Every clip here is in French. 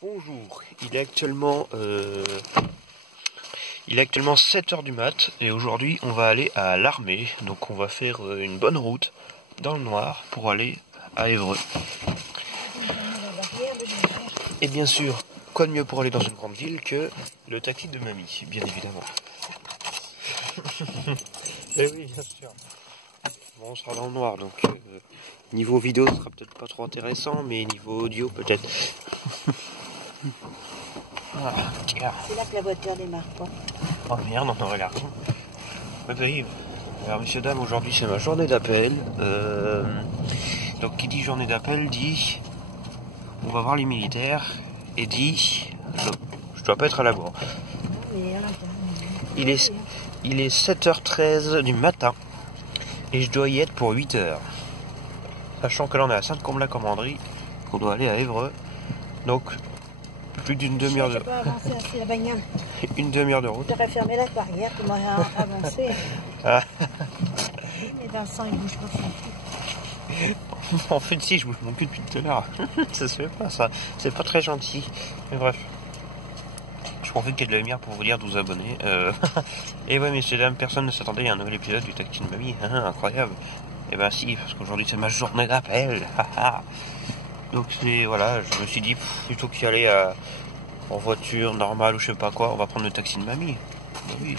Bonjour, il est actuellement 7 heures du mat et aujourd'hui on va aller à l'armée, donc on va faire une bonne route dans le noir pour aller à Évreux. Et bien sûr, quoi de mieux pour aller dans une grande ville que le taxi de mamie, bien évidemment. Eh oui, bien sûr. Bon, on sera dans le noir, donc niveau vidéo ce sera peut-être pas trop intéressant, mais niveau audio peut-être. Ah, tiens. C'est là que la voiture démarre pas. Oh merde, on aurait l'air con. Oui. Alors messieurs dames, aujourd'hui c'est ma journée d'appel. Donc qui dit journée d'appel dit on va voir les militaires et dit je dois pas être à la bourre. Il est 7h13 du matin et je dois y être pour 8h. Sachant que là on est à Sainte-Combe-la-Commanderie, qu'on doit aller à Évreux. Donc plus d'une demi-heure de... Une demi-heure de route. J'aurais fermé la barrière, tu m'aurais avancé. Ah. Mais Vincent, il bouge pas. En fait, si, je bouge mon cul depuis tout à l'heure. Ça se fait pas, ça. C'est pas très gentil. Mais bref. Je profite qu'il y ait de la lumière pour vous dire de vous abonner. Et ouais, messieurs dames, personne ne s'attendait à un nouvel épisode du Taxi de Mamie. Incroyable. Et ben si, parce qu'aujourd'hui c'est ma journée d'appel. Donc voilà, je me suis dit, plutôt qu'y aller en voiture normale ou je sais pas quoi, on va prendre le taxi de mamie. Oui.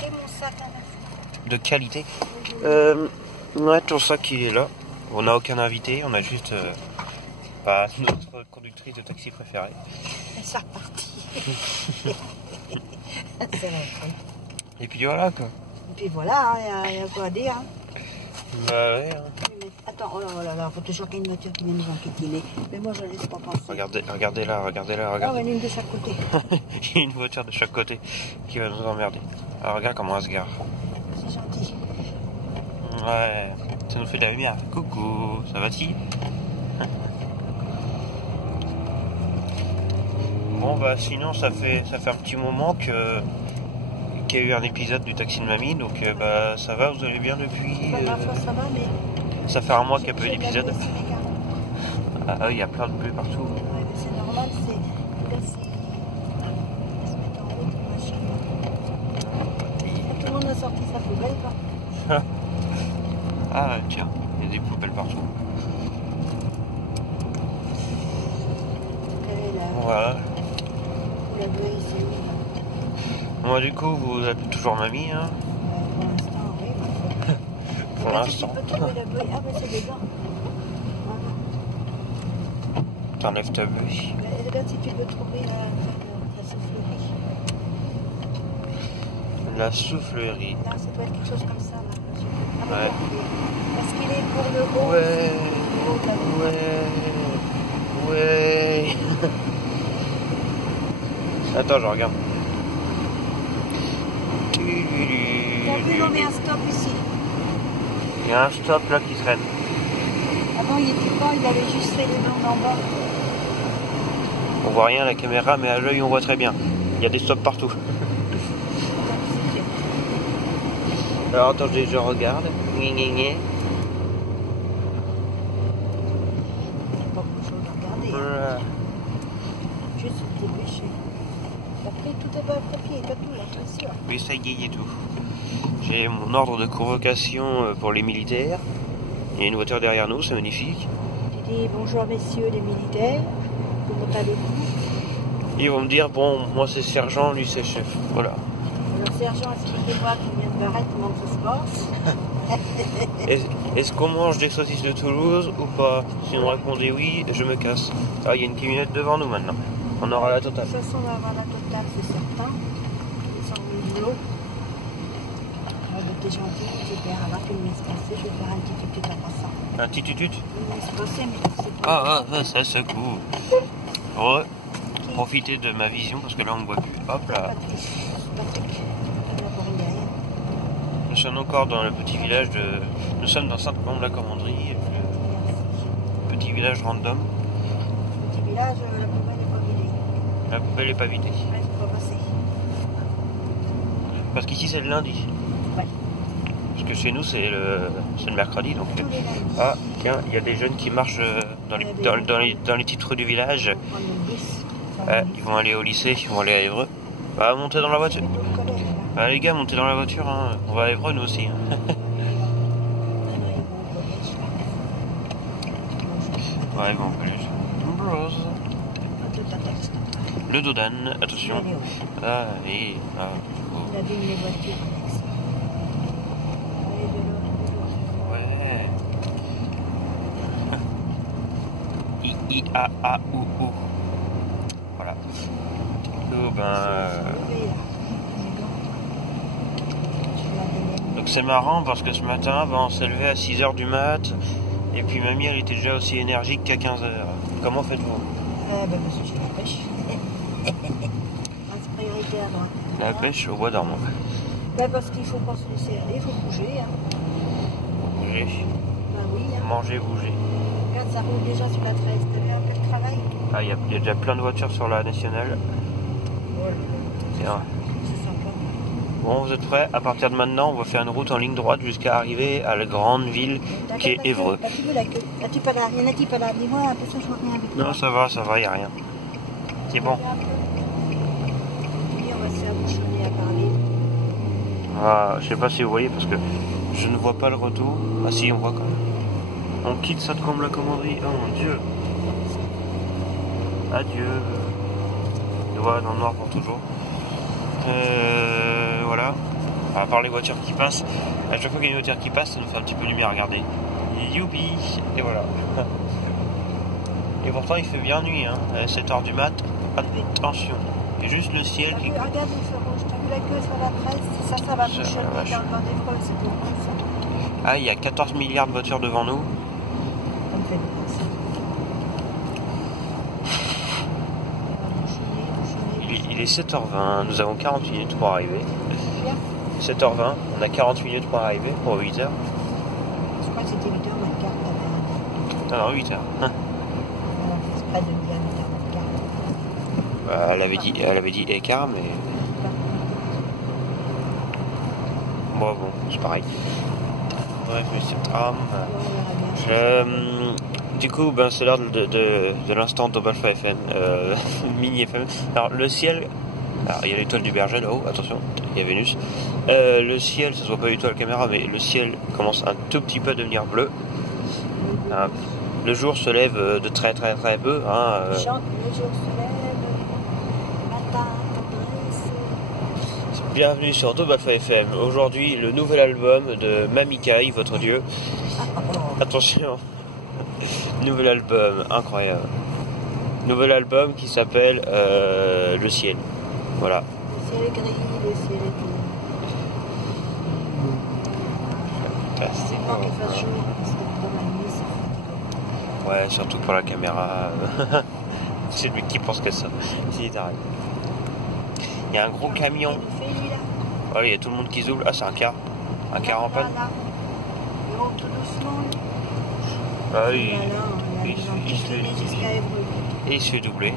De qualité. Ouais, ton sac il est là. On n'a aucun invité, on a juste notre conductrice de taxi préférée. C'est reparti. Et puis voilà quoi. Et puis voilà, il y a quoi à dire. Hein. Bah ouais. Hein. Attends, oh là là, faut toujours qu'il y ait une voiture qui vient nous enquiquiner. Mais moi je ne laisse pas passer. Regardez là. Oh, mais une de chaque côté. Il y a une voiture de chaque côté qui va nous emmerder. Alors regarde comment elle se gare. C'est gentil. Ouais, ça nous fait de la lumière. Coucou, ça va-t-il? Bon bah sinon ça fait un petit moment qu'il y a eu un épisode du Taxi de Mamie, donc bah ça va, vous allez bien depuis... Ça va, mais... Ça fait un mois qu'il n'y a pas eu d'épisode. Ah, il y a plein de pluie partout. Ouais, mais c'est normal, c'est... Tout le monde a sorti sa poubelle, quoi. Ah tiens, il y a des poubelles partout. Voilà. Vous l'avez ici. Moi du coup, vous appelez toujours mamie, hein? Pour l'instant, oui. Pour l'instant. Ah bah c'est dedans. T'enlèves ta buée. Regarde si tu peux trouver la soufflerie. La soufflerie. Là, ça doit être quelque chose comme ça, là. Ouais. Parce qu'il est pour le haut. Ouais. Attends, je regarde. T'as vu, on met un stop ici. Il y a un stop là qui traîne. Avant, il était pas, il avait juste fait les bandes en bas. On voit rien à la caméra, mais à l'œil on voit très bien. Il y a des stops partout. Alors attendez, je regarde. Il n'y a pas grand-chose à regarder. Hein. Juste se dépêcher. Après, tout est pas papier, pas tout, là, bien sûr. Oui, ça y est, il y est tout. J'ai mon ordre de convocation pour les militaires. Il y a une voiture derrière nous, c'est magnifique. Tu dis bonjour messieurs les militaires, comment allez-vous? Ils vont me dire, bon, moi c'est sergent, lui c'est chef. Voilà. Alors sergent, expliquez-moi combien de barrettes, comment ça se passe? Est-ce qu'on mange des saucisses de Toulouse ou pas? Si on répondait oui, je me casse. Ah, il y a une camionnette devant nous maintenant. On aura la totale. De toute façon, on va avoir la totale, c'est certain. Ils sont mis de l'eau. T'es gentil, super. Alors qu'il me laisse passer, je vais faire un petit tutut en passant. Un petit tutut? Il me laisse passer, mais c'est pas... Ça secoue. Ouais. Profitez de ma vision parce que là on ne voit plus. Hop là. Nous sommes encore dans le petit village de... Nous sommes dans Sainte-Combe-la-Commanderie, le petit village random. Le petit village, la poubelle n'est pas vidée. La poubelle n'est pas vidée. Ouais, c'est pas passé. Parce qu'ici c'est le lundi. Ouais. Parce que chez nous c'est le mercredi donc. Ah tiens, il y a des jeunes qui marchent dans les petites rues du village. Ils vont aller au lycée, ils vont aller à Évreux. Bah, montez dans la voiture. Bah, les gars, montez dans la voiture, hein. On va à Évreux, nous aussi. Hein. Ouais, bon, collège. Le Dodan, attention. Ah, et... Ah, oh. Il abîme les voitures. Ouais. I-I-A-A-O-O. Voilà. Oh, donc c'est marrant parce que ce matin, on s'est levé à 6h du mat. Et puis mamie, elle était déjà aussi énergique qu'à 15h. Comment faites-vous? Parce que j'ai la pêche. C'est priorité à droite. La pêche au bois dormant. Parce qu'il faut pas se laisser aller, il faut bouger. Hein. Bouger. Oui. Hein. Manger, bouger. Regarde, ça roule déjà sur la 13. T'as vu un peu le travail? Ah, il y a déjà plein de voitures sur la nationale. C'est vrai. C'est sympa. Bon, vous êtes prêts? À partir de maintenant, on va faire une route en ligne droite jusqu'à arriver à la grande ville qui est Évreux. Là, tu veux la queue. Là, tu pas là. Il y en a qui pas là. Dis-moi, un peu ça, je vois rien avec toi. Non, ça va, il n'y a rien. C'est bon. On va se faire bouchonner à parler. Ah, je sais pas si vous voyez parce que je ne vois pas le retour. Ah si, on voit quand même. On quitte Satcombe la commanderie. Oh mon Dieu. Adieu. Voilà, dans le noir pour toujours. Voilà. À part les voitures qui passent. À chaque fois qu'il y a une voiture qui passe, ça nous fait un petit peu de lumière. Regardez. Youpi. Et voilà. Et pourtant il fait bien nuit. Hein. À 7h du mat. Attention. Et juste le ciel qui... Regarde le feu rouge. T'as vu la queue sur la 13? Ça va bouchonner dans le vent d'Évreux. C'est pour ça. Ah, il y a 14 milliards de voitures devant nous. On fait Il est 7h20, nous avons 40 minutes pour arriver. 7h20, on a 40 minutes pour arriver, pour 8h. Je crois que c'était 8h moins le quart. Non, 8h. C'est pas de bien 8h moins le quart. Elle avait dit écart, mais... Bon, c'est pareil. Bref, mais c'est tram. Du coup, c'est l'heure de l'instant Top Alpha FM, mini FM. Alors, le ciel, alors il y a l'étoile du Berger là-haut, attention, il y a Vénus. Le ciel, ça se voit pas du tout à la caméra, mais le ciel commence un tout petit peu à devenir bleu. Le jour se lève de très très très peu. Chante, le jour se lève, matin, tendresse. Bienvenue sur Top Alpha FM. Aujourd'hui, le nouvel album de Mamikai, votre dieu. Attention. Nouvel album, incroyable. Nouvel album qui s'appelle Le Ciel. Voilà. Le ciel est gris, le ciel est gris. Fantastique. C'est pas qu'il fasse jour, parce que dans la nuit, c'est fatigant. Ouais, surtout pour la caméra. C'est lui qui pense que ça. Il y a un gros camion. Ouais, il y a tout le monde qui zoule. Ah, c'est un car. Un car en panne. Il rentre tout doucement. Ah, il se fait doubler.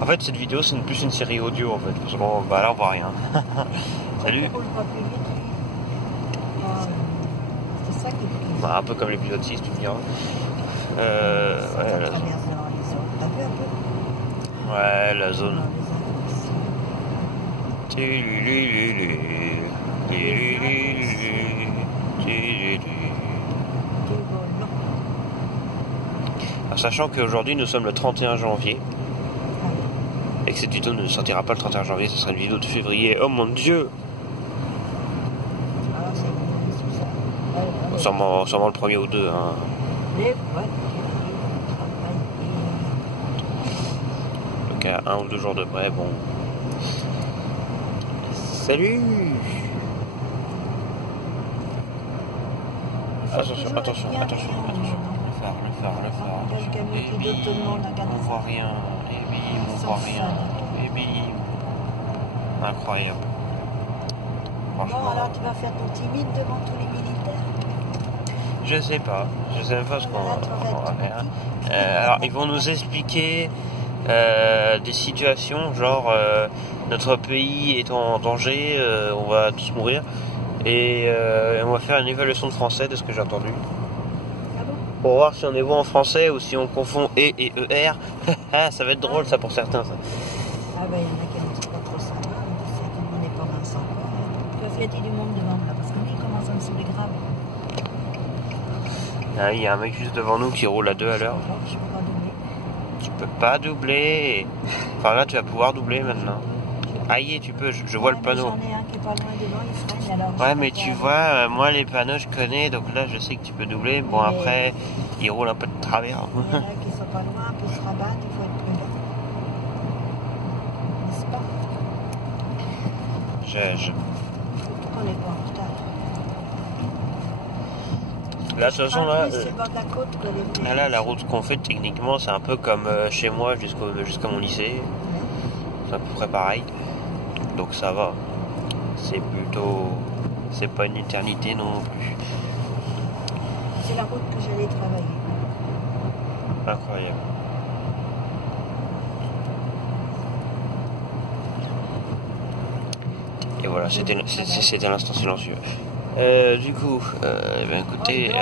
En fait, cette vidéo, c'est plus une série audio, en fait. Parce qu'on là, on voit rien. Salut. Un peu comme l'épisode 6, tu me diras. Ouais, la zone. Alors, sachant qu'aujourd'hui nous sommes le 31 janvier et que cette vidéo ne sortira pas le 31 janvier, ce sera une vidéo de février. Oh mon dieu! Sûrement le premier ou deux. Hein. Donc à 1 ou 2 jours de près, bon. Salut! Attention. Le phare. On voit rien. Et bim, on voit rien. Et bim. Incroyable. Franchement. Bon, alors tu vas faire ton timide devant tous les militaires? Je sais pas même pas ce qu'on va faire. Alors, ils vont nous expliquer des situations, genre notre pays est en danger, on va tous mourir, et on va faire une évaluation de français, de ce que j'ai entendu. Ah bon? Pour voir si on est bon en français ou si on confond et ER. Ça va être drôle ça pour certains. Ça. Ah ben il y en a qui ne disent pas trop ça. On n'est pas Vincent. Tu vas flatter du monde devant là parce que lui il commence à me saouler grave. Ah, il y a un mec juste devant nous qui roule à 2 à l'heure. Je peux pas doubler. Tu peux pas doubler. Enfin là tu vas pouvoir doubler maintenant. Aïe, tu peux, je vois le panneau. J'en ai un qui est pas loin devant, il freine alors. Ouais, mais tu vois, moi les panneaux je connais, donc là je sais que tu peux doubler. Bon, après, il roule un peu de travers. Il y en a qui sont pas loin, un peu se rabattre, il faut être prudent. N'est-ce pas? Surtout qu'on n'est pas en retard. Là, de toute façon, là, C'est bord de la côte, quoi, là, la route qu'on fait, techniquement, c'est un peu comme chez moi jusqu'à mon lycée. C'est à peu près pareil. Donc ça va. C'est plutôt... C'est pas une éternité non plus. C'est la route que j'allais travailler. Incroyable. Et voilà, c'était l'instant silencieux. Du coup, ben écoutez,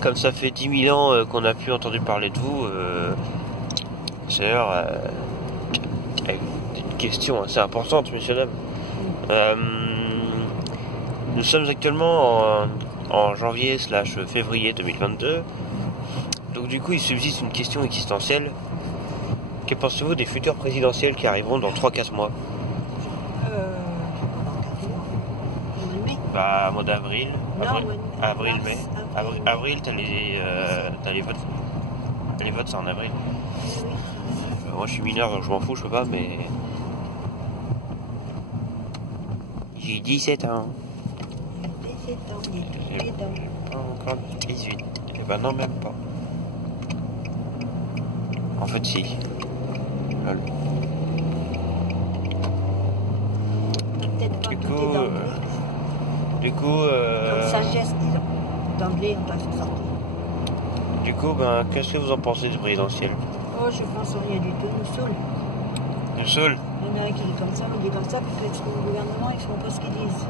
comme ça fait 10 000 ans qu'on n'a plus entendu parler de vous, c'est l'heure une question assez importante, messieurs dames. Nous sommes actuellement en janvier/février 2022. Donc du coup, il subsiste une question existentielle. Que pensez-vous des futures présidentielles qui arriveront dans 3-4 mois? Bah, mois d'avril. Avril-mai. Avril, t'as les votes. Les votes, c'est en avril. Moi, je suis mineur, donc je m'en fous, je peux pas, mais... J'ai 17 ans. 17 ans, J'ai pas encore 18. Et ben non, même pas. En fait, si. Lol. Du coup, sagesse, disons. D'anglais, on doit s'en sortir. Du coup, ben, qu'est-ce que vous en pensez du présidentiel? Oh, je pense rien du tout, nous saoule. Nous saoule? Il y en a un qui dit comme ça, l'autre dit comme ça, puis quand ils sont au gouvernement, ils font pas ce qu'ils disent.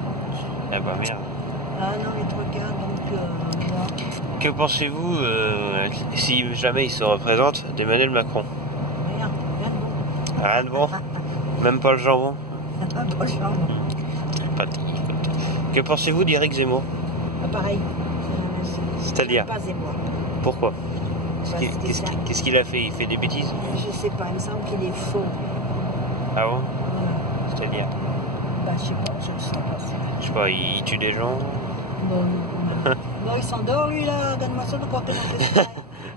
Eh ben merde. Ah non, les trois quarts, donc voilà. Que pensez-vous, si jamais il se représente, d'Emmanuel Macron? Rien, rien de bon. Rien de bon? Même pas le jambon? Pas le jambon. Pas de... Que pensez-vous d'Éric Zemmour? Pareil. C'est-à-dire? Pas Zemmour. Pourquoi? Qu'est-ce qu'il a fait? Il fait des bêtises? Je sais pas, il me semble qu'il est faux. Ah bon? Voilà. C'est-à-dire? Bah je sais pas, je ne sais pas. Je sais pas, il tue des gens? Non, non, il s'endort lui là, donne-moi ça, de croire que j'en fais ça.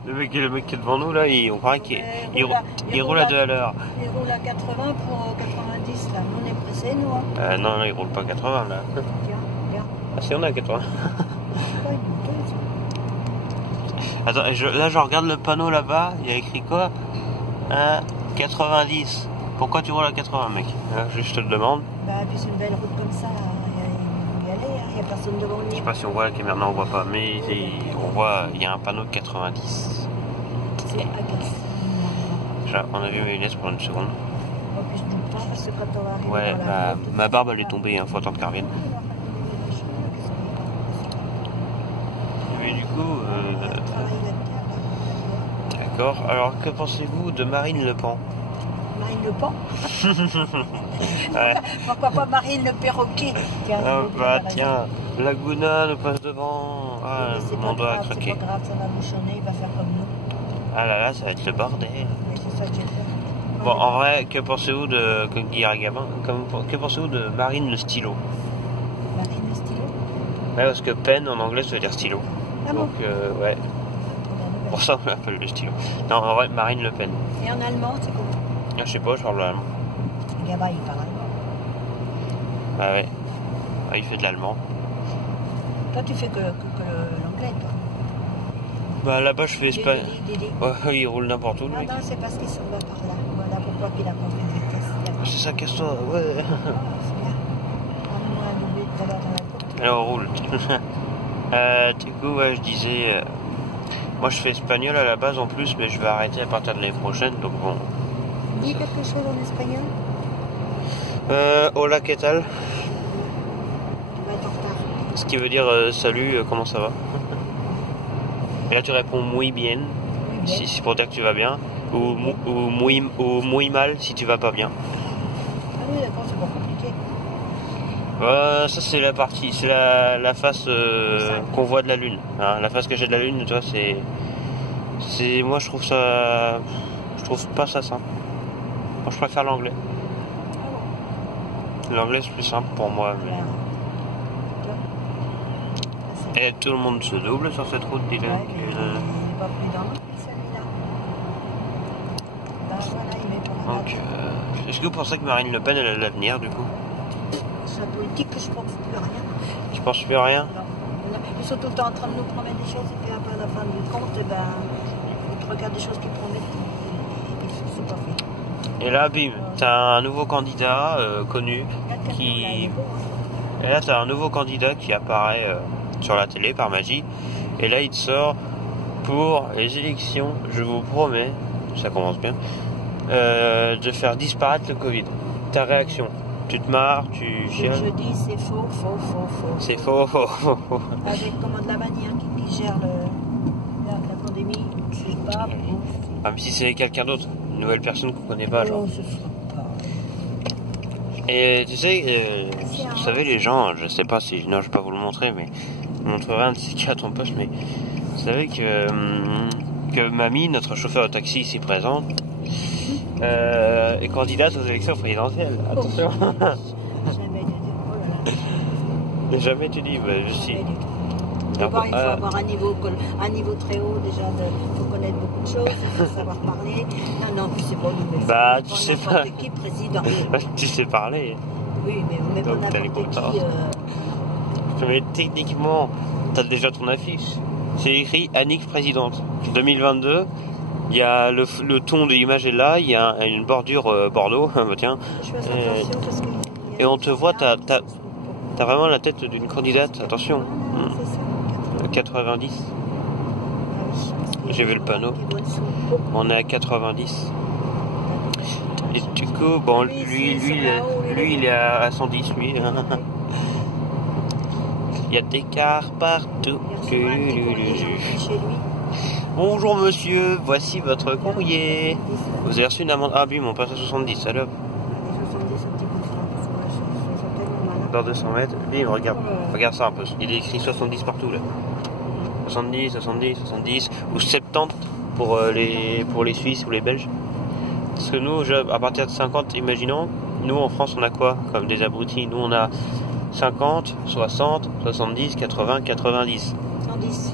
Le mec qui est devant nous là, on croit qu'il roule à 2 à l'heure. Il roule à 80 pour 90 là. Nous on est pressés nous. Hein. Non, il roule pas 80 là. Tiens, regarde. Ah si, on est à 80. C'est pas une douteuse. Attends, là je regarde le panneau là-bas, il y a écrit quoi? 90. Pourquoi tu roules à 80 mec? Je te le demande. Bah puis c'est une belle route comme ça, il y aller, il n'y a personne devant nous. Je sais pas si on voit la caméra, non on voit pas, mais on voit, il y a un panneau de 90. C'est agaçant. On a vu mes lunettes pour une seconde. Oh, puis je doute pas parce que quand on va arriver Ouais, dans la route, ma barbe elle est tombée, faut attendre qu'elle revienne. Mais du coup, d'accord. Alors que pensez-vous de Marine Le Pen? Marine Le Pen. Ouais. Pourquoi pas Marine Le Perroquet? Tiens, Tiens, Laguna nous passe devant. Ah, mon doigt a craqué. C'est pas grave, ça va bouchonner, il va faire comme nous. Ah là là, ça va être le bordel. Mais c'est ça que j'ai fait. Bon, en vrai, que pensez-vous de que pensez-vous de Marine le stylo? Marine le stylo? Ouais, parce que pen en anglais ça veut dire stylo. Ah bon? Donc ouais. Pour ça on l'appelle le stylo. Non, en vrai, Marine Le Pen. Et en allemand, c'est comment? Ah, je sais pas, je parle l'allemand. Gaba, il parle allemand. Ah ouais. Ah, il fait de l'allemand. Toi, tu fais que l'anglais, toi. Bah là-bas, je fais espagnol. Didi. Ouais, il roule n'importe où, le mec. Non, c'est parce qu'il s'en va par là. Voilà pourquoi il a compris de vitesse. C'est sa question, ouais. C'est bien. Prends-moi un doublé tout à l'heure dans la côte. Alors, on roule. Du coup, ouais, je disais... moi, je fais espagnol à la base en plus, mais je vais arrêter à partir de l'année prochaine, donc bon... Dis quelque chose en espagnol? Hola, ¿qué tal? Tu vas être en retard. Ce qui veut dire salut, comment ça va? Et là tu réponds muy bien, si c'est pour dire que tu vas bien, ou muy mal si tu vas pas bien. Ah oui, d'accord, c'est pas compliqué. Ça c'est la partie, c'est la face qu'on voit de la lune. Hein, la face cachée de la lune, tu vois, moi je trouve pas ça simple. Moi je préfère l'anglais. L'anglais c'est plus simple pour moi. Mais... Et tout le monde se double sur cette route, dis donc. Ouais, il n'est pas prudent, celui-là. Bah voilà, il met pour la Donc, est-ce que vous pensez que Marine Le Pen elle a l'avenir du coup? C'est la politique que je pense plus à rien. Tu penses plus à rien? Non. Ils sont tout le temps en train de nous promettre des choses et puis après à la fin du compte, eh ben, ils regardent des choses qu'ils promettent et puis c'est pas fait. Et là, bim, t'as un nouveau candidat connu qui... Et là, t'as un nouveau candidat qui apparaît sur la télé par magie. Et là, il te sort pour les élections, je vous promets, ça commence bien, de faire disparaître le Covid. Ta réaction? Tu te marres, tu chiales? Je dis c'est faux. C'est faux. Avec comment de la manière qui gère la pandémie, je sais pas. Même si c'est quelqu'un d'autre, une nouvelle personne qu'on connaît pas, genre. Se fera pas. Et tu sais, vous savez les gens, je sais pas si, non je vais pas vous le montrer, mais je vous montrerai un de ces quatre en poste, mais vous savez que Mamie, notre chauffeur de taxi ici présent, est candidate aux élections présidentielles. Attention. Jamais tu dis, bah, je suis. D'abord, il faut avoir un niveau très haut déjà, il faut connaître beaucoup de choses, il faut savoir parler. Non, puis c'est bon, mais bah, tu sais pas. Qui président. Tu sais parler. Oui, mais on met pas n'importe qui. Mais techniquement, t'as déjà ton affiche. C'est écrit Annick présidente. 2022. Il y a le ton de l'image est là, il y a une bordure bordeaux, tiens. Je fais attention parce que et on te voit, t'as vraiment la tête d'une candidate, attention. 90. J'ai vu le panneau. On est à 90. Et du coup, bon, lui il est à 110, lui. Il y a des cars partout. Bonjour monsieur, voici votre courrier. Vous avez reçu une amende. Ah, bim, on passe à 70, salope. Dans 200 mètres, bim, regarde ça un peu. Il est écrit 70 partout là. 70, 70, 70 ou 70 pour les Suisses ou les Belges. Parce que nous, à partir de 50, imaginons, nous en France on a quoi comme des abrutis? Nous on a 50, 60, 70, 80, 90. 110.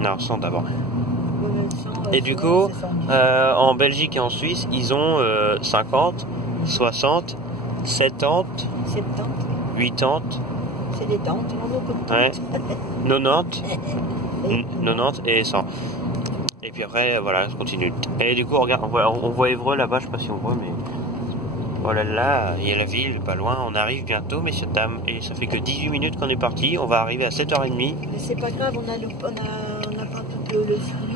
Non, 100 d'abord. Et du coup, en Belgique et en Suisse, ils ont 50, 60, 70, 80. C'est des tentes, on a beaucoup de tentes. Ouais. 90, 90 et 100. Et puis après, voilà, ça continue. Et du coup, regarde, on voit Évreux là-bas, je sais pas si on voit, mais voilà, là, il y a la ville, pas loin. On arrive bientôt, messieurs, dames. Et ça fait que 18 minutes qu'on est parti. On va arriver à 7h30. Mais c'est pas grave, on a pas tout le fruit.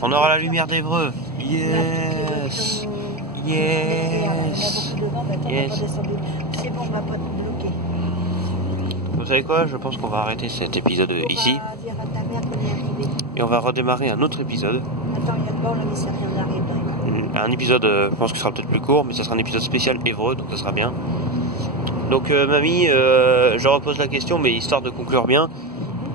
On aura la lumière d'Évreux. Yes. Yes. Yes. C'est bon, on va pas te bloquer. Vous savez quoi? Je pense qu'on va arrêter cet épisode ici. On va dire à ta mère qu'on est arrivé. Et on va redémarrer un autre épisode. Attends, il y a le bord, là, mais c'est rien, on arrive. Un épisode, je pense que ce sera peut-être plus court, mais ça sera un épisode spécial Évreux, donc ça sera bien. Donc, mamie, je repose la question, mais histoire de conclure bien,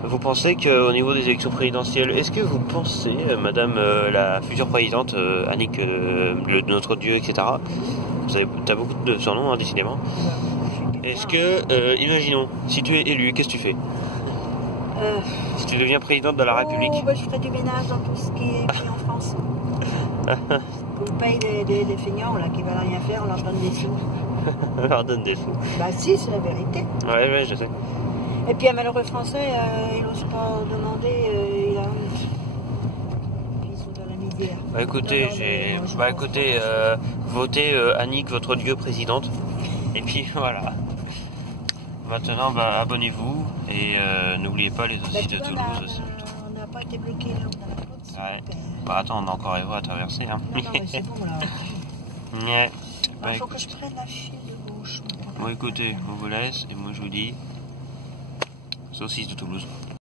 vous pensez qu'au niveau des élections présidentielles, est-ce que vous pensez, madame la future présidente, Annick, notre Dieu, etc., t'as beaucoup de surnoms, hein, décidément. Est-ce que, imaginons, si tu es élu, qu'est-ce que tu fais? Si tu deviens présidente de la République? Bah, je ferai du ménage dans tout ce qui est pris en France. On paye des feignants là, qui ne veulent rien faire, on leur donne des sous. On leur donne des sous. Bah si, c'est la vérité. Ouais, je sais. Et puis un malheureux français, il n'ose pas demander, ils sont dans la misère. Bah écoutez, votez Annick, votre Dieu présidente. Et puis voilà. Maintenant, abonnez-vous et n'oubliez pas les aussi de Toulouse. On n'a pas été bloqué là, on a la côte. Ouais. Bah attends, on a encore Évreux à traverser. Hein. Non, mais c'est bon là. Ouais. Il faut que je prenne la file de gauche. Bon écoutez, on vous laisse et moi je vous dis saucisse de Toulouse.